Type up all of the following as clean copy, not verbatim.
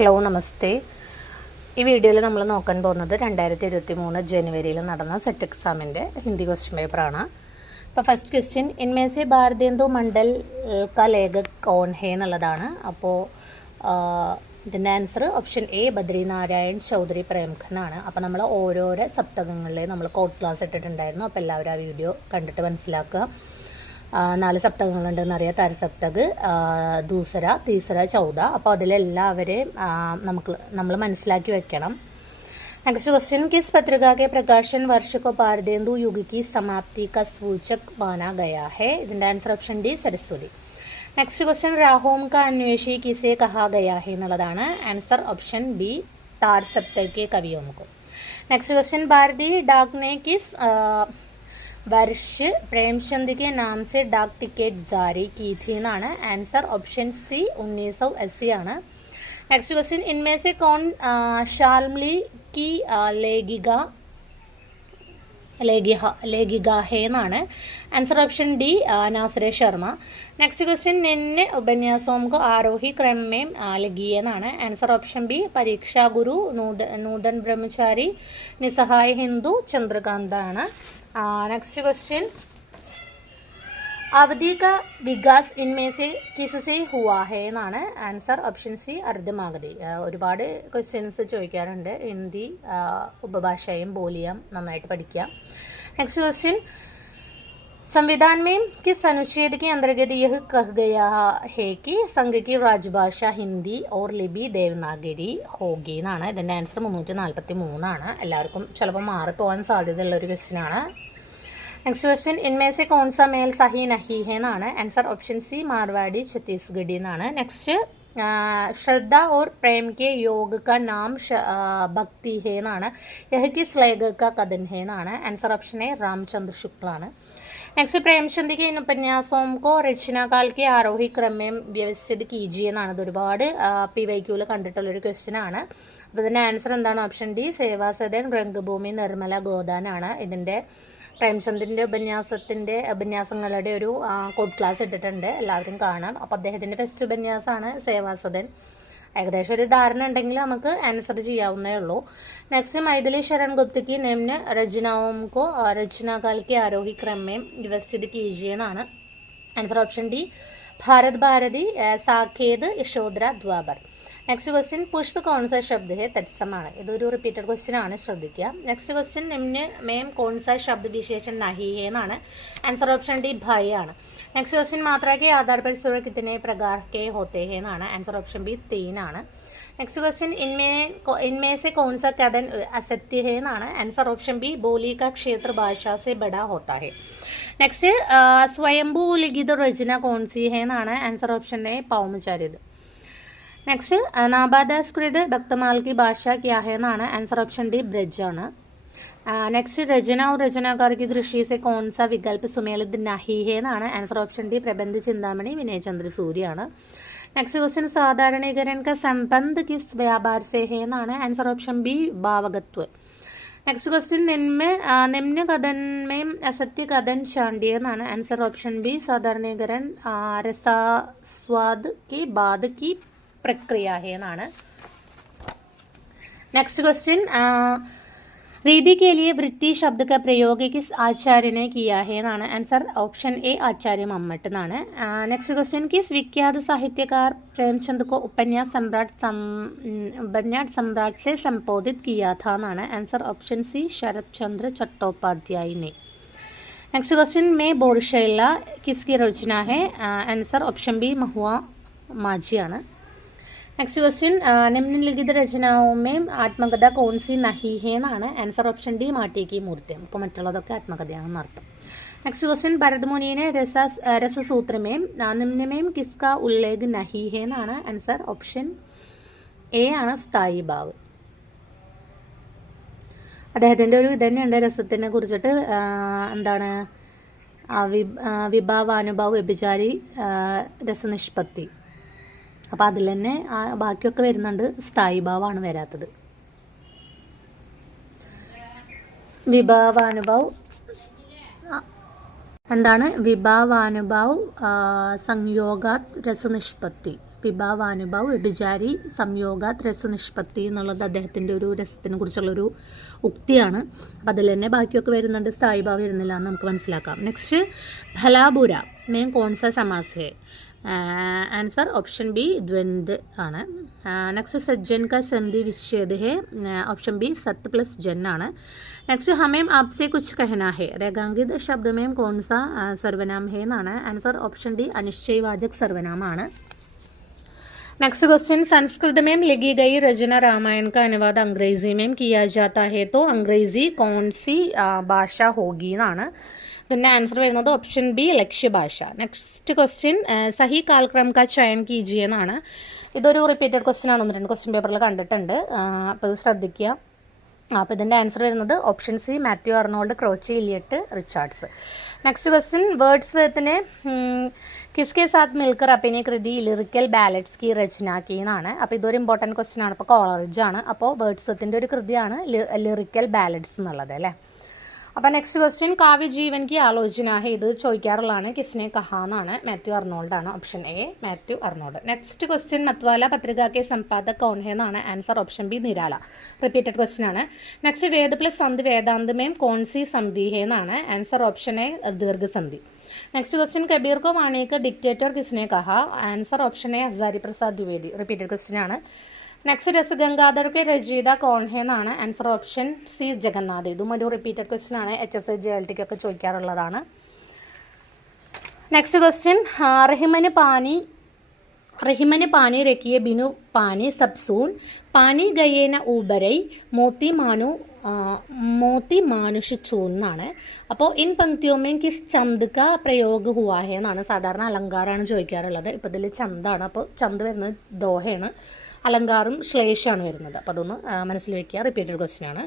Hello നമസ്തേ. ഈ വീഡിയോയിൽ നമ്മൾ നോക്കാൻ പോകുന്നത് 2023 ജനുവരിയിൽ നടന്ന സെറ്റ് എക്സാമിൻ്റെ ഹിന്ദി ക്വസ്റ്റ്യൻ പേപ്പറാണ്. അപ്പോൾ ഫസ്റ്റ് ക്വസ്റ്റ്യൻ ഇൻമേ സെ ഭാരതേന്ദു മണ്ഡൽ കാ ലേഖക് കൗൺ ഹേ എന്നുള്ളതാണ്. അപ്പോൾ ഇതിൻ്റെ ആൻസർ ഓപ്ഷൻ എ ബദ്രിനാരായൺ ചൗധരി പ്രേംഖനാണ്. അപ്പോൾ നമ്മൾ ഓരോരോ സപ്തകങ്ങളിലെ നമ്മൾ കോഡ് ക്ലാസ് ഇട്ടിട്ടുണ്ടായിരുന്നു. അപ്പോൾ എല്ലാവരും ആ വീഡിയോ കണ്ടിട്ട് മനസ്സിലാക്കുക. 4 സപ്തകങ്ങളുണ്ടെന്ന് അറിയാം. താരസപ്തക്, ദൂസര, തീസര, ചൗദ. അപ്പോൾ അതിലെല്ലാവരെയും നമ്മൾ മനസ്സിലാക്കി വെക്കണം. नेक्स्ट क्वेश्चन किस पत्रिका के प्रकाशन वर्ष को भारतेंदु युग की समाप्ति का सूचक माना गया है? ഇതിന്റെ answer option D Saraswati. Next question രാഹോം का अन्वेषी किसे कहा गया है എന്നുള്ളതാണ്. Answer option B Tar Saptak के कवियों को. नेक्स्ट क्वेश्चन भारतीय डाक ने किस वर्ष प्रेमचंद के नाम से डाक टिकट जारी की थी എന്നാണ്. ആൻസർ ഓപ്ഷൻ സി 1980 ആണ്. नेक्स्ट क्वेश्चन इनमें से कौन शाल्मली की लेगिगा है എന്നാണ്. Answer option D Nasir Sharma. Next question निम्न उपन्यासों को आरोही क्रम में लिखिए എന്നാണ്. आंसर ऑप्शन बी परीक्षा गुरु, नूतन ब्रह्मचारी, निसहाय हिंदू, चंद्रकांत ആണ്. नेक्स्ट क्वेश्चन अवधि का विकास इनमें से किससे हुआ है എന്നാണ്. Answer option C Ardhamagadhi. ഒരുപാട് ക്വസ്റ്റ്യൻസ് ചോദിക്കാറുണ്ട്. ഹിന്ദി ഉപഭാഷയും ബോലിയം നന്നായിട്ട് പഠിക്കുക. നെക്സ്റ്റ് ക്വസ്റ്റ്യൻ संविधान में किस अनुच्छेद के अंतर्गत यह कहा गया है कि संघ की राजभाषा हिंदी और लिपि देवनागरी होगी എന്നാണ്. ഇതിൻ്റെ ആൻസർ 343 ആണ്. എല്ലാവർക്കും ചിലപ്പോൾ മാറിപ്പോകാൻ സാധ്യതയുള്ള ഒരു ക്വസ്റ്റ്യൻ ആണ്. नेक्स्ट क्वेश्चन इनमें से कौन सा मेल सही नहीं है എന്നാണ്. Answer option C Marwari Chhattisgarhi എന്നാണ്. नेक्स्ट श्रद्धा और प्रेम के योग का नाम भक्ति है എന്നാണ്. यह किस लेखक का कथन है എന്നാണ്. आंसर ऑप्शन ए रामचंद्र शुक्ल ആണ്. नेक्स्ट प्रेमचंद के इन उपन्यासों को रचनाकाल के आरोही क्रम में व्यवस्थित कीजिए എന്നാണ്. ഇത് ഒരുപാട് PYQയിൽ കണ്ടിട്ടുള്ളൊരു ക്വസ്റ്റ്യൻ ആണ്. അപ്പോൾ ഇതിൻ്റെ ആൻസർ എന്താണ്? ഓപ്ഷൻ ഡി സേവാസദൻ, രംഗഭൂമി, നിർമ്മല ഗോദാൻ ആണ്. ഇതിൻ്റെ പ്രേംചന്ദിൻ്റെ ഉപന്യാസങ്ങളുടെ ഒരു കോഡ് ക്ലാസ് ഇട്ടിട്ടുണ്ട്, എല്ലാവരും കാണാം. അപ്പോൾ അദ്ദേഹത്തിൻ്റെ ഫസ്റ്റ് ഉപന്യാസമാണ് സേവാസദൻ. ഏകദേശം ഒരു ധാരണ ഉണ്ടെങ്കിൽ നമുക്ക് ആൻസർ ചെയ്യാവുന്നേ ഉള്ളൂ. നെക്സ്റ്റ് मैथिली शरण गुप्त की निम्न रचनाओं को रचनाकाल के आरोही क्रम में व्यवस्थित कीजिए എന്നാണ്. Answer option D Bharat Bharati, Saket, Yashodhara, Dwapar. Next question പുഷ്പ कौन सा शब्द है തത്സമാണ്. ഇതൊരു റിപ്പീറ്റഡ് ക്വസ്റ്റ്യൻ ആണ്, ശ്രദ്ധിക്കുക. നെക്സ്റ്റ് ക്വസ്റ്റ്യൻ നിമ്ന മേം कौन सा शब्द विशेषण नहीं है എന്നാണ്. ആൻസർ ഓപ്ഷൻ ഡി ഭായ് ആണ്. नेक्स्ट क्वेश्चन मात्रा के आधार पर स्वर कितने प्रकार के होते हैं എന്നാണ്. ആൻസർ ഓപ്ഷൻ ബി 3 ആണ്. नेक्स्ट क्वेश्चन इनमें से कौन सा कथन असत्य है എന്നാണ്. आंसर ऑप्शन बी बोली का क्षेत्र भाषा से बड़ा होता है. नेक्स्ट स्वयंभू लिखित रचना कौन सी है എന്നാണ്. Answer option A Paumcharit. Next नाबादास्कृत भक्तमाल की भाषा क्या है എന്നാണ്. आंसर ऑप्शन डी ब्रज ആണ്. नेक्स्ट रचना और रचनाकार की दृष्टि से कौन सा विकल्प सुमेलित नहीं है എന്നാണ്. आंसर ऑप्शन डी प्रबंध चिंतामणि, विनय चंद्र सूर्य ആണ്. नेक्स्ट क्वेश्चन साधारणीकरण का संबंध किस व्यापार से है എന്നാണ്. आंसर ऑप्शन बी भावगत्व. नेक्स्ट क्वेश्चन निम्न कथन में असत्य कथन शांडिय എന്നാണ്. आंसर ऑप्शन बी साधारणीकरण रसास्वाद के बाद की प्रक्रिया है എന്നാണ്. नेक्स्ट क्वेश्चन रीति के लिए वृत्ति शब्द का प्रयोग किस आचार्य ने किया है എന്നാണ്. आंसर ऑप्शन ए आचार्य मम्मट എന്നാണ്. नेक्स्ट क्वेश्चन किस विख्यात साहित्यकार प्रेमचंद को उपन्यास सम्राट से संबोधित किया था എന്നാണ്. आंसर ऑप्शन सी शरद चंद्र चट्टोपाध्याय ने. नेक्स्ट क्वेश्चन में बोरशैला किसकी रचना है. आंसर ऑप्शन बी महुआ माझी ആണ്. नेक्स्ट क्वेश्चन निम्नलिखित रचनाओं में आत्मकथा कौन सी नहीं है എന്നാണ്. आंसर ऑप्शन डी माटी की मूर्तियां. ഇപ്പോൾ മറ്റുള്ളതൊക്കെ ആത്മകഥയാണെന്ന് അർത്ഥം. नेक्स्ट क्वेश्चन भरतमुनि ने रससूत्र में निम्न में किसका उल्लेख नहीं है എന്നാണ്. आंसर ऑप्शन എ ആണ് സ്ഥായി ഭാവ്. അദ്ദേഹത്തിൻ്റെ ഒരു ഇതന്നെയുണ്ട് രസത്തിനെ കുറിച്ചിട്ട്. എന്താണ് വിഭാവാനുഭാവ്, വ്യഭിചാരി, രസനിഷ്പത്തി. അപ്പോൾ അതിൽ തന്നെ ബാക്കിയൊക്കെ വരുന്നുണ്ട്, സ്ഥായി ഭാവമാണ് വരാത്തത്. വിഭാവാനുഭാവ് എന്താണ്? വിഭാവാനുഭാവ് സംയോഗാത് രസനിഷ്പത്തി. പിബാവാനുഭവ് വ്യഭിചാരി സംയോഗാത് രസനിഷ്പത്തി എന്നുള്ളത് അദ്ദേഹത്തിൻ്റെ ഒരു രസത്തിനെ കുറിച്ചുള്ളൊരു ഉക്തിയാണ്. അപ്പം അതിൽ തന്നെ ബാക്കിയൊക്കെ വരുന്നുണ്ട്, സ്ഥായിഭാവ വരുന്നില്ല എന്ന് നമുക്ക് മനസ്സിലാക്കാം. നെക്സ്റ്റ് ഭലാബുര മെയിൻ കോൺസ സമാസ് ഹെ. ആൻസർ ഓപ്ഷൻ ബി ദ്വന്ദ് ആണ്. നെക്സ്റ്റ് സജ്ജൻ കാ സന്ധി വിച്ഛേദ് ഹെ. ഓപ്ഷൻ ബി സത്ത് പ്ലസ് ജൻ ആണ്. നെക്സ്റ്റ് ഹമേം ആപ്സെ കുച്ച് കഹന ഹെ. രേഖാങ്കിത് ശബ്ദ മേം കോൺസ സർവനാം ഹെ എന്നാണ്. ആൻസർ ഓപ്ഷൻ ഡി അനിശ്ചയവാചക് സർവനാമാണ്. नेक्स्ट क्वेश्चन, संस्कृत में लिखी गई रचना रामायण का अनुवाद अंग्रेजी में किया जाता है तो अंग्रेजी कौन सी भाषा होगी എന്നാണ്. ഇതിൻ്റെ ആൻസർ വരുന്നത് ഓപ്ഷൻ ബി ലക്ഷ്യ ഭാഷ. നെക്സ്റ്റ് ക്വസ്റ്റ്യൻ, സഹി കാലക്രമ കാ ചയൻ കീജിയെ എന്നാണ്. ഇതൊരു റിപ്പീറ്റഡ് ക്വസ്റ്റ്യൻ ആണ്, 1-2 ക്വസ്റ്റ്യൻ പേപ്പറിൽ കണ്ടിട്ടുണ്ട്. അപ്പോൾ ഇത് ശ്രദ്ധിക്കുക. അപ്പോൾ ഇതിൻ്റെ ആൻസർ വരുന്നത് option C Matthew Arnold, Croce, Eliot, Richards. Next question, वर्ड्स ने किसके साथ मिलकर अपनी कृति लिरिकल ബാലറ്റ്സ് की रचना की എന്നാണ്. അപ്പോൾ ഇതൊരു ഇമ്പോർട്ടൻറ്റ് ക്വസ്റ്റ്യൻ ആണ്. അപ്പോൾ കോളേജ് ആണ്. അപ്പോൾ വേർഡ്സത്തിൻ്റെ ഒരു കൃതിയാണ് ലിറിക്കൽ ബാലറ്റ്സ് എന്നുള്ളത് അല്ലേ. അപ്പോൾ നെക്സ്റ്റ് ക്വസ്റ്റ്യൻ, കാവ്യ ജീവൻ की ആലോചന है. ഇത് ചോദിക്കാറുള്ളതാണ്. കിസ്നെ കഹാ എന്നാണ്. മാത്യു അർണോൾഡ് ആണ്. Option A Matthew Arnold. Next question, Matwala പത്രിക के संपादक कौन है എന്നാണ്. Answer option B Nirala. Repeated question ആണ്. നെക്സ്റ്റ്, വേദ പ്ലസ് സന്ധി വേദാന്ത് में कौन सी संधि है എന്നാണ്. ആൻസർ ഓപ്ഷൻ എ ദീർഘ സന്ധി. नेक्स्ट क्वेश्चन, कबीर को वाणी का डिक्टेटर किसने कहा. Answer option A Hazari Prasad Dwivedi. Repeated question ആണ്. നെക്സ്റ്റ്, രസഗംഗാധർ കെ രചയിത കോൺ ഹെ എന്നാണ്. Answer option C Jagannath. ഇതും ഒരു റിപ്പീറ്റഡ് ക്വസ്റ്റ്യൻ ആണ്. HSI JLT ഒക്കെ ചോദിക്കാറുള്ളതാണ്. നെക്സ്റ്റ് ക്വസ്റ്റ്യൻ, റഹിമന് പാനി രക്കിയ ബിനു പാനി സബ്സൂൺ പാനി ഗയേന ഊബരൈ മോത്തി മാനുഷ ചൂൺ എന്നാണ്. അപ്പോൾ ഇൻ പങ്ക്തിയോമേം കിസ് ചന്ത് കാ പ്രയോഗ ഹുവാ ഹെ എന്നാണ്. സാധാരണ അലങ്കാരമാണ് ചോദിക്കാറുള്ളത്. ഇപ്പോൾ ഇതിൽ ചന്താണ്. അപ്പോൾ ചന്ത് വരുന്നത് ദോഹയാണ്, അലങ്കാരം ശ്ലേഷമാണ് വരുന്നത്. അപ്പോൾ അതൊന്ന് മനസ്സിൽ വെക്കുക. റിപ്പീറ്റഡ് ക്വസ്റ്റ്യൻ ആണ്.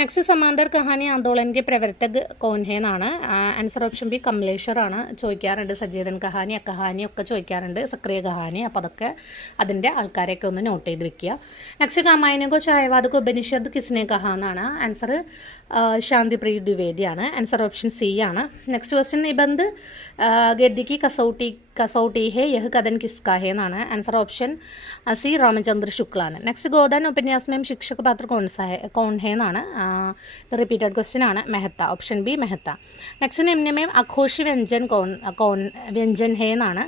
നെക്സ്റ്റ്, സമാന്തർ കഹാനി ആന്തോളൻ്റെ പ്രവർത്തക് കോൺ ഹെ എന്നാണ്. ആൻസർ ഓപ്ഷൻ ബി കമലേശ്വർ ആണ്. ചോദിക്കാറുണ്ട്. സജീദൻ കഹാനി, അക്കഹാനി ഒക്കെ ചോദിക്കാറുണ്ട്. സക്രിയ കഹാനി. അപ്പോൾ അതൊക്കെ അതിൻ്റെ ആൾക്കാരെയൊക്കെ ഒന്ന് നോട്ട് ചെയ്ത് വെക്കുക. നെക്സ്റ്റ്, രാമായണക്കോ ചായവാദക്കോ ഉപനിഷത്ത് കിസ്നെ കഹ എന്നാണ്. ആൻസർ ശാന്തിപ്രിയ ദ്വിവേദിയാണ്. ആൻസർ ഓപ്ഷൻ സി ആണ്. നെക്സ്റ്റ് ക്വസ്റ്റ്യൻ, നിബന്ധ് ഗദ്ദിക്ക് കസൗട്ടി ഹെ യഹ് കഥൻ കിസ്കാ ഹെ എന്നാണ്. ആൻസർ ഓപ്ഷൻ സി രാമചന്ദ്ര ശുക്ലാണ്. നെക്സ്റ്റ്, ഗോദാൻ ഉപന്യാസമേം ശിക്ഷക പാത്ര കോൺ ഹെ എന്നാണ്. റിപ്പീറ്റഡ് ക്വസ്റ്റ്യൻ ആണ്. Mehta. Option B Mehta. Next, നിമ്നമേം അഘോഷി വ്യഞ്ജൻ ഹെ എന്നാണ്.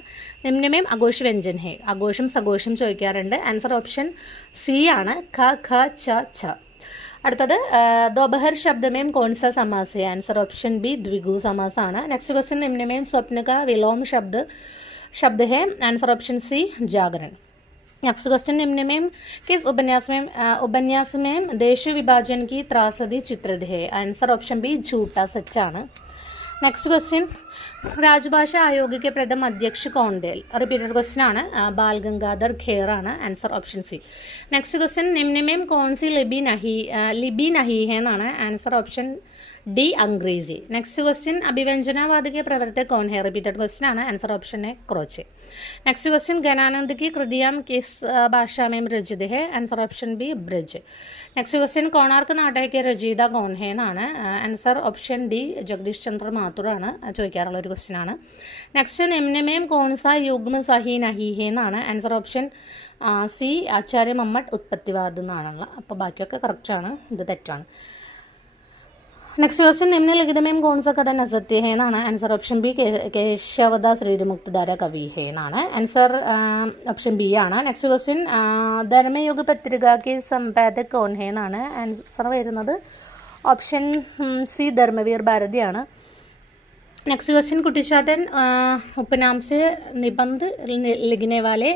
നിമ്നമേം അഘോഷി വ്യഞ്ജൻ ഹെ. അഘോഷം സഘോഷം ചോദിക്കാറുണ്ട്. ആൻസർ ഓപ്ഷൻ സി ആണ്. ഖ ഖ ച ഛ. അടുത്തത്, दोपहर शब्द में कौन सा समास है. आंसर ऑप्शन बी द्विगु समास ആണ്. നെക്സ്റ്റ് ക്വസ്റ്റ്യൻ, निम्न में स्वप्न का विलोम शब्द है. आंसर ऑप्शन सी जागरण. नेक्स्ट क्वेश्चन, निम्न में किस उपन्यास में देश विभाजन की त्रासदी चित्रित है. आंसर ऑप्शन बी झूठा सच ആണ്. നെക്സ്റ്റ് ക്വസ്റ്റ്യൻ, രാജഭാഷ ആയോഗ് के प्रथम अध्यक्ष कौन थे. റിപ്പീറ്റഡ് ക്വസ്റ്റ്യൻ ആണ്. ബാൽ ഗംഗാധർ ഖേർ ആണ്. Answer option C. Next question, निम्न में कौन सी लिपि नहीं है എന്നാണ്. Answer option D Angrezi. Next question, अभिव्यंजनावाद के प्रवर्तक कौन है. रिपीटेड क्वेश्चन ആണ്. आंसर ऑप्शन है क्रोचे. नेक्स्ट क्वेश्चन, ज्ञानानंद की कृतियां किस भाषा में रचित है. Answer option B Braj. Next question, Konark नाटक के रचयिता कौन है എന്നാണ്. Answer option D Jagdish Chandra Mathur ആണ്. ചോദിക്കാറുള്ള ഒരു ക്വസ്റ്റ്യൻ ആണ്. നെക്സ്റ്റ്, നിമ്നമേം കോൺസ യുഗ്മ സഹി നഹി ഹെ എന്നാണ്. ആൻസർ ഓപ്ഷൻ സി ആചാര്യ മമ്മട്ട് ഉത്പത്തിവാദ് എന്നാണുള്ള. അപ്പോൾ ബാക്കിയൊക്കെ കറക്റ്റാണ്. ഇത് തെറ്റാണ്. नेक्स्ट क्वेश्चन, निम्नलिखित में कौन सा कथन असत्य है എന്നാണ്. ആൻസർ ഓപ്ഷൻ ബി കേശവദാസ് ശ്രീമുക്തധാര കവി ഹെ എന്നാണ്. ആൻസർ ഓപ്ഷൻ ബി ആണ്. നെക്സ്റ്റ് ക്വസ്റ്റ്യൻ, ധർമ്മയുഗ പത്രിക के संपादक कौन है എന്നാണ്. ആൻസർ വരുന്നത് ഓപ്ഷൻ സി ധർമ്മവീർ ഭാരതിയാണ്. नेक्स्ट क्वेश्चन, कुटिशातन उपनाम से निबंध लिखने वाले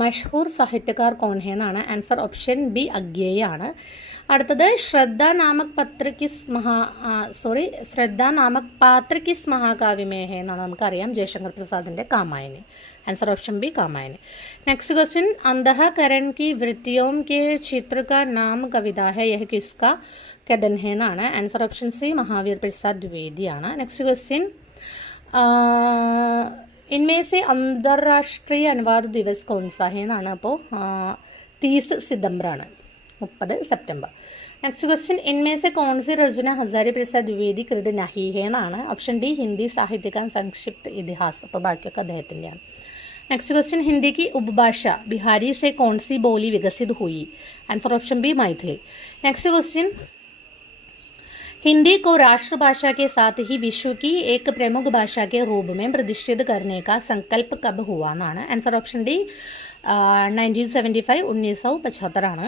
मशहूर साहित्यकार कौन है എന്നാണ്. ആൻസർ ഓപ്ഷൻ ബി അഗ്യേയ ആണ്. അടുത്തത്, ശ്രദ്ധ നാമക് പാത്ര കിസ് മഹാകാവ്യമേ ഹെ എന്നാണ്. നമുക്കറിയാം ജയശങ്കർ പ്രസാദിൻ്റെ Kamayani. Answer option B Kamayani. Next question, अंधःकरण की वृत्तियों के चित्र का नाम कविता है, यह किसका कथन है എന്നാണ്. Answer option C Mahavir Prasad Dwivedi ആണ്. നെക്സ്റ്റ് ക്വസ്റ്റ്യൻ, इनमें से अंतर्राष्ट्रीय अनुवाद दिवस कौन सा है എന്നാണ്. അപ്പോൾ 30 സിതംബറാണ്, 30 സെപ്റ്റംബർ. नेक्स्ट क्वेश्चन, इनमें से कौन सी रचना हजारी प्रसाद द्विवेदी कृत नहीं है എന്നാണ്. ഓപ്ഷൻ ഡി ഹിന്ദി സാഹിത്യ का संक्षिप्त इतिहास. അപ്പോൾ ബാക്കിയൊക്കെ അദ്ദേഹത്തിൻ്റെയാണ്. नेक्स्ट क्वेश्चन, हिंदी की उपभाषा बिहारी से कौन सी बोली विकसित हुई? Answer option B Maithili. Next question, Hindi को राष्ट्रभाषा के साथ ही विश्व की एक प्रमुख भाषा के रूप में प्रतिष्ठित करने का संकल्प कब हुआ? आंसर ऑप्शन डी 1975 1975 ആണ്.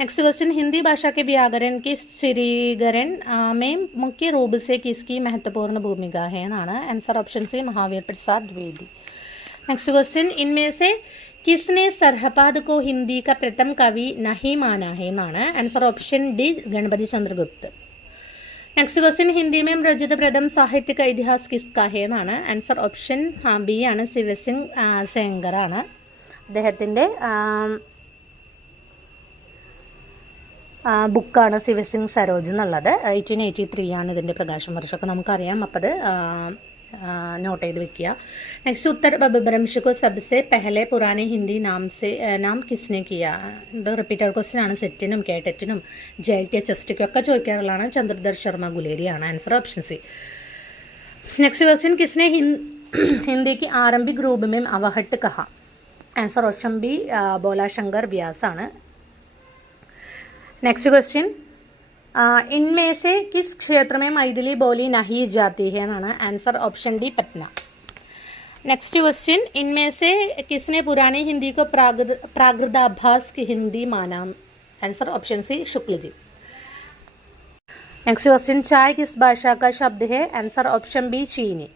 नेक्स्ट क्वेश्चन, हिंदी भाषा के व्याकरण के स्थिरीकरण में मुख्य रूप से किसकी महत्वपूर्ण भूमिका है? आंसर ऑप्शन सी महावीर प्रसाद द्विवेदी. नेक्स्ट क्वेश्चन, इनमें से किसने सरहपाद को हिंदी का प्रथम कवि नहीं माना है? Answer option D Ganpati Chandragupta. Next question, Hindi में रचित प्रथम साहित्य का इतिहास किसका है? आंसर ऑप्शन बी ആണ് ശിവസിംഗ് സെങ്കർ ആണ്. അദ്ദേഹത്തിൻ്റെ ബുക്കാണ് ശിവസിംഗ് സരോജ് എന്നുള്ളത്. 1883 ആണ് ഇതിൻ്റെ പ്രകാശന വർഷമൊക്കെ നമുക്കറിയാം. അപ്പോൾ അത് നോട്ട് ചെയ്ത് വെക്കുക. नेक्स्ट, उत्तर अपभ्रंश को सबसे पहले पुराने हिंदी नाम किसने किया? ഇത് റിപ്പീറ്റഡ് ക്വസ്റ്റ്യൻ ആണ്. സെറ്റിനും കേട്ടറ്റിനും ജെൽക്കെ ചെസ്റ്റിക്കും ഒക്കെ ചോദിക്കാറുള്ളതാണ്. ചന്ദ്രധർ ശർമ്മ ഗുലേരിയാണ്. Answer option C. Next question, किसने हिंदी की आरंभिक रूप में अवहट कहा? आंसर ऑप्शन बी बोला शंकर व्यास ആണ്. नेक्स्ट क्वेश्चन, इनमें से किस क्षेत्र में मैथिली बोली नहीं जाती है? Answer option D Patna. Next question, इनमें से किसने पुरानी हिंदी को प्राकृताभास की हिंदी माना? आंसर ऑप्शन सी शुक्ल जी. नेक्स्ट क्वेश्चन, चाय किस भाषा का शब्द है? आंसर ऑप्शन बी चीनी.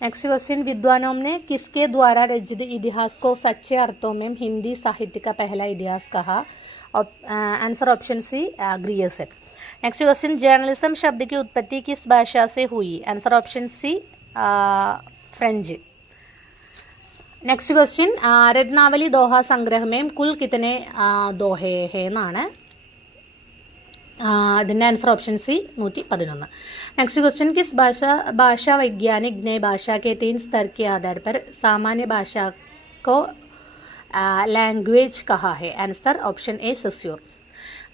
नेक्स्ट क्वेश्चन, विद्वानों ने किसके द्वारा रचित इतिहास को सच्चे अर्थों में हिंदी साहित्य का पहला इतिहास कहा? Answer option C Grierson. Next question, journalism शब्द की उत्पत्ति किस भाषा से हुई? Answer option C French. Next question, Ratnavali दोहा संग्रह में कुल कितने दोहे हैं? ഇതിൻ്റെ answer option C 111. Next question, किस भाषा वैज्ञानिक ने भाषा के 3 स्तर के आधार पर सामान्य भाषा को लैंग्वेज कहा है? Answer option A Saussure.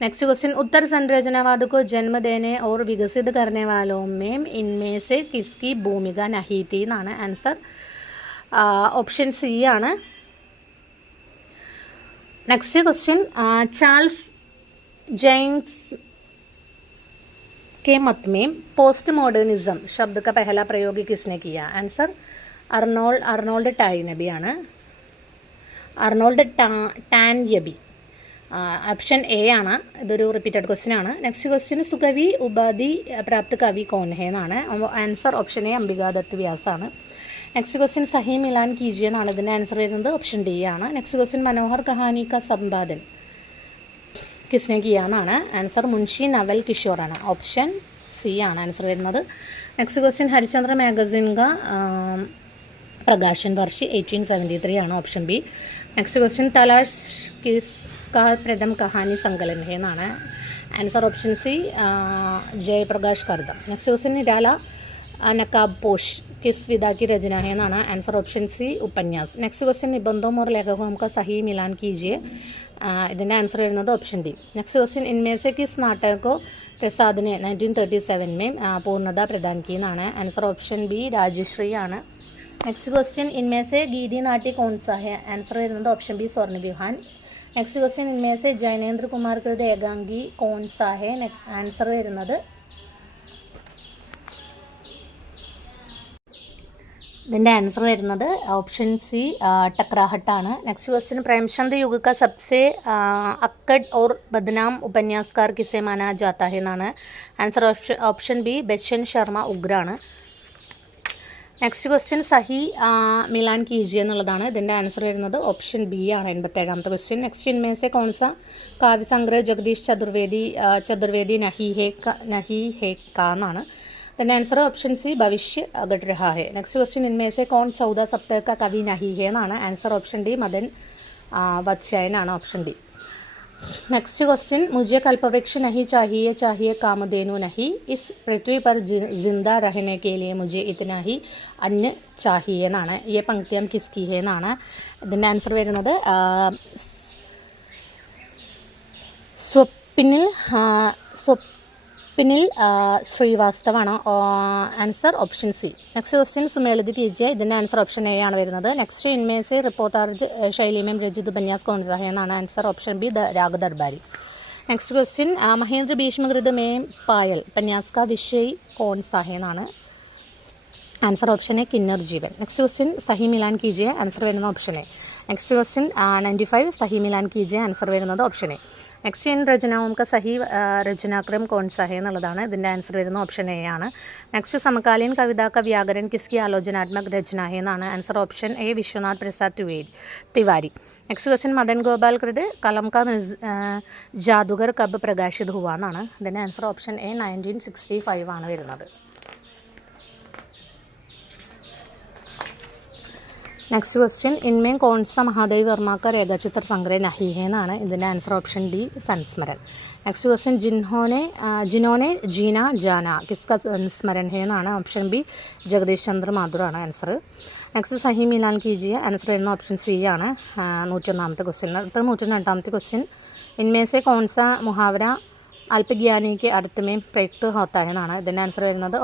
Next question, उत्तर संरचनावाद को जन्म देने और विकसित करने वालों में इनमें से किसकी भूमिका नहीं थी? आंसर ऑप्शन सी ആണ്. नेक्स्ट क्वेश्चन, चार्ल्स जेम्स के मत में पोस्ट मॉडर्निज्म शब्द का पहला प्रयोग किसने किया? आंसर अर्नोल्ड टाइनबी ആണ്. अर्नोल्ड ടാൻയബി. ऑप्शन ए ആണ്. ഇതൊരു റിപ്പീറ്റഡ് ക്വസ്റ്റ്യൻ ആണ്. നെക്സ്റ്റ് ക്വസ്റ്റ്യൻ, സുകവി ഉപാധി പ്രാപ്ത കവി കോൺ ഹേ? ആൻസർ ഓപ്ഷൻ എ അംബികാദത്ത് വ്യാസ് ആണ്. नेक्स्ट क्वेश्चन, सही मिलान कीजिए എന്നാണ്. ഇതിൻ്റെ ആൻസർ വരുന്നത് ഓപ്ഷൻ ഡി ആണ്. നെക്സ്റ്റ് ക്വസ്റ്റ്യൻ, മനോഹർ കഹാനി का संपादन किसने किया? आंसर मुंशी नवल किशोर ആണ്. ഓപ്ഷൻ സി ആണ് ആൻസർ വരുന്നത്. നെക്സ്റ്റ് ക്വസ്റ്റ്യൻ, हरिश्चंद्र मैगजीन का प्रकाशन वर्ष 1873 ആണ്. Option B. നെക്സ്റ്റ് ക്വസ്റ്റ്യൻ, तलाश किसका प्रथम कहानी संकलन है? Answer option C Jaiprakash Kardam. Next question, Nirala नकाबपोश किस विधा की रचना है? आंसर ऑप्शन सी उपन्यास. नेक्स्ट क्वेश्चन, निबंधों और लेखकों का सही मिलान कीजिए. ഇതിൻ്റെ ആൻസർ വരുന്നത് ഓപ്ഷൻ ഡി. നെക്സ്റ്റ് ക്വസ്റ്റ്യൻ, इनमें से किस नाटक को प्रसाद ने 1937 में पूर्णता प्रदान की? आंसर ऑप्शन बी राजश्री ആണ്. നെക്സ്റ്റ് ക്വസ്റ്റ്യൻ, इनमें से गीति नाट्य कौन सा है? आंसर വരുന്നത് ഓപ്ഷൻ ബി स्वर्ण विहान. नेक्स्ट क्वेश्चन, इनमें से जैनेन्द्र कुमार कृत एकांगी कौन सा है? आंसर വരുന്നത് ഇതിൻ്റെ ആൻസർ വരുന്നത് ഓപ്ഷൻ സി टकराहट ആണ്. നെക്സ്റ്റ് ക്വസ്റ്റ്യൻ, प्रेमचंद युग का सबसे अक्कड़ और बदनाम उपन्यासकार किसे माना जाता है? Answer option B Bachchan Sharma Ugra ആണ്. നെക്സ്റ്റ് ക്വസ്റ്റ്യൻ, സഹി മിലാൻ കീജിയ എന്നുള്ളതാണ്. ഇതിൻ്റെ ആൻസർ വരുന്നത് ഓപ്ഷൻ ബി ആണ്. 87ാമത്തെ ക്വസ്റ്റ്യൻ. നെക്സ്റ്റ്, इनमें से कौन सा काव्य संग्रह जगदीश चतुर्वेदी नहीं है का? എന്നാണ്. देन आंसर ऑप्शन सी भविष्य घट रहा है. नेक्स्ट क्वेश्चन, इनमें से कौन 14 सप्ताह का कवि नहीं है? आंसर ऑप्शन डी मदन वत्स्यायन ആണ്. Option D. नेक्स्ट क्वेश्चन, मुझे कल्पवृक्ष नहीं चाहिए कामधेनु नहीं. इस पृथ्वी पर जिंदा रहने के लिए मुझे इतना ही अन्न चाहिए എന്നാണ്. ये पंक्तियां किसकी है എന്നാണ്. ഇതിൻ്റെ ആൻസർ വരുന്നത് പിന്നിൽ ശ്രീവാസ്തവാണ്. Answer option C. Next question സുമേളിത് കീജിയ. ഇതിൻ്റെ ആൻസർ ഓപ്ഷൻ എ ആണ് വരുന്നത്. നെക്സ്റ്റ് ഇൻമേസെ റിപ്പോർട്ടാർജ് ശൈലിമേം രചിത് ഉപന്യാസ് कौन सा है എന്നാണ് answer option B Raag Darbari. Next question Mahendra भीष्मकृत में पायल उपन्यास का विषय कौन सा है എന്നാണ് ആൻസർ ഓപ്ഷൻ എ കിന്നർ ജീവൻ. നെക്സ്റ്റ് ക്വസ്റ്റ്യൻ സഹി മിലാൻ കീജിയ. ആൻസർ വരുന്നത് ഓപ്ഷൻ എ. നെക്സ്റ്റ് ക്വസ്റ്റ്യൻ 95 സഹി മിലാൻ കീജിയ. ആൻസർ വരുന്നത് ഓപ്ഷൻ എ. നെക്സ്റ്റ് ഇൻ രചനാओं का सही रचनाक्रम कौन सा है എന്നുള്ളതാണ്. ഇതിൻ്റെ ആൻസർ വരുന്നത് ഓപ്ഷൻ എ ആണ്. നെക്സ്റ്റ് സമകാലീൻ കവിത का व्याकरण किसकी आलोचनात्मक रचना है എന്നാണ് answer option A Vishwanath Prasad Tiwari. Next question Madan Gopal കൃത് കലം കാ ജാദുഗർ കബ് പ്രകാശിത് ഹുവ എന്നാണ്. ഇതിൻ്റെ ആൻസർ ഓപ്ഷൻ എ 1965 ആണ് വരുന്നത്. നെക്സ്റ്റ് ക്വസ്റ്റ്യൻ ഇൻമേം कौन सा महादेव वर्मा का रेखाचित्र संग्रह नहीं है എന്നാണ്. ഇതിൻ്റെ ആൻസർ ഓപ്ഷൻ ഡി संस्मरण. നെക്സ്റ്റ് ക്വസ്റ്റ്യൻ जिन्होंने जीना जाना किसका संस्मरण है എന്നാണ്. ഓപ്ഷൻ ബി ജഗദീഷ് ചന്ദ്ര മാഥുർ ആണ് ആൻസർ. നെക്സ്റ്റ് സഹി മിലാൻ കീജിയ. ആൻസർ വരുന്ന ഓപ്ഷൻ സി ആണ്. 101ാമത്തെ ക്വസ്റ്റ്യൻ. അടുത്ത 102ാമത്തെ ക്വസ്റ്റ്യൻ इनमें से कौन सा मुहावरा अल्पज्ञानी के अर्थ में प्रयुक्त होता है എന്നാണ്. ഇതിൻ്റെ ആൻസർ വരുന്നത്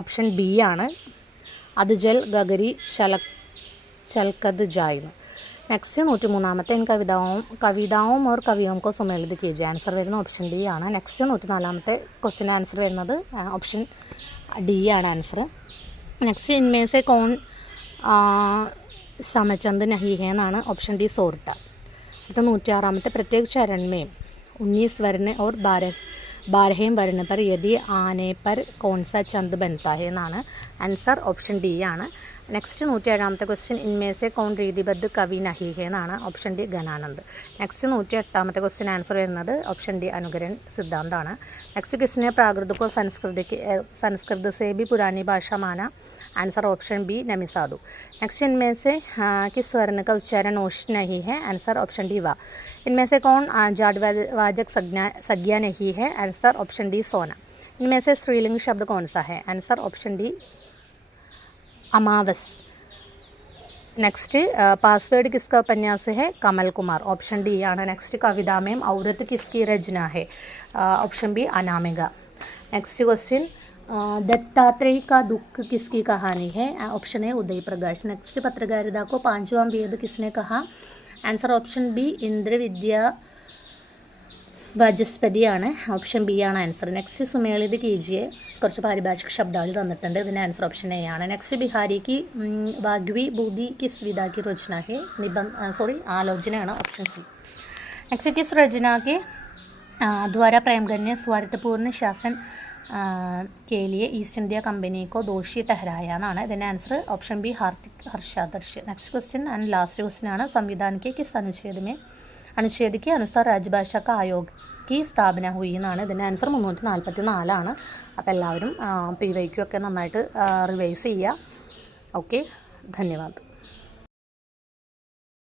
ഓപ്ഷൻ ബി ആണ്. അത് ജൽ ഗഗരി ചൽക്കത് ജായിരുന്നു. നെക്സ്റ്റ് 103ാമത്തെ इन കവിതാവും और കവിയോം को സുമേളിത് കീജിയ. ആൻസർ വരുന്ന ഓപ്ഷൻ ഡി ആണ്. നെക്സ്റ്റ് 104ാമത്തെ ക്വസ്റ്റ്യൻ ആൻസർ വരുന്നത് ഓപ്ഷൻ ഡി ആണ് ആൻസർ. നെക്സ്റ്റ് इनमें से कौन സമചന്ദ് നഹി ഹെ എന്നാണ്. ഓപ്ഷൻ ഡി സോർട്ട. അടുത്ത 106ാമത്തെ प्रत्येक चरण में 19 वर्ण और 12वें वर्ण पर यदि आने पर कौन सा चंद बनता है എന്നാണ്. ആൻസർ ഓപ്ഷൻ ഡി ആണ്. നെക്സ്റ്റ് 107ാമത്തെ ക്വസ്റ്റ്യൻ इनमें से कौन रीतिबद्ध कवि नहीं है എന്നാണ്. Option D Ghananand. നെക്സ്റ്റ് 108ാമത്തെ ക്വസ്റ്റ്യൻ ആൻസർ വരുന്നത് ഓപ്ഷൻ ഡി അനുകരൺ സിദ്ധാന്താണ്. നെക്സ്റ്റ് किसने प्राकृत को संस्कृत से भी पुरानी भाषा माना. आंसर ऑप्शन बी नमी साधु. नेक्स्ट इनमें से किस वर्ण का उच्चारण ओष्ठ नहीं है. आंसर ऑप्शन डी वा. इनमें से कौन जाडवाचक संज्ञा नहीं है. आंसर ऑप्शन डी सोना. इनमें से स्त्रीलिंग शब्द कौन सा है. आंसर ऑप्शन डी अमावस. नेक्स्ट पासवर्ड किसका उपन्यास है. कमल कुमार. ऑप्शन डी ആണ്. നെക്സ്റ്റ് कविता में औरत किसकी रचना है. Option B Anamika. Next question Dattatreya का दुख किसकी कहानी है. Option A Uday Prakash. Next पत्रकारिता को 5वां वेद किसने कहा. आंसर ऑप्शन बी इंद्र विद्या വാചസ്പതി ആണ്. ഓപ്ഷൻ ബി ആണ് ആൻസർ. നെക്സ്റ്റ് സുമേളിത് കീജിയെ. കുറച്ച് പാരിഭാഷിക ശബ്ദാവലി തന്നിട്ടുണ്ട്. ഇതിൻ്റെ ആൻസർ ഓപ്ഷൻ എ ആണ്. നെക്സ്റ്റ് ബിഹാരിക്ക് വാഗ്വി ബൂതി കിസ് വിധ की रचना है. ആലോചനയാണ്. Option C. നെക്സ്റ്റ് किस रचना के द्वारा प्रेमगढ़ ने स्वार्थपूर्ण शासन के लिए ईस्ट इंडिया कंपनी को दोषी ठहराया എന്നാണ്. ഇതിൻ്റെ ആൻസർ ഓപ്ഷൻ ബി हार्दिक हर्षादर्श. Next question and last question ആണ് संविधान के किस अनुच्छेद के अनुसार राजभाषा का आयोग की സ്ഥാപന हुई എന്നാണ്. ഇതിൻ്റെ ആൻസർ 344 ആണ്. അപ്പോൾ എല്ലാവരും PYQ ഒക്കെ നന്നായിട്ട് റിവൈസ് ചെയ്യുക. ഓക്കെ, ധന്യവാദ്.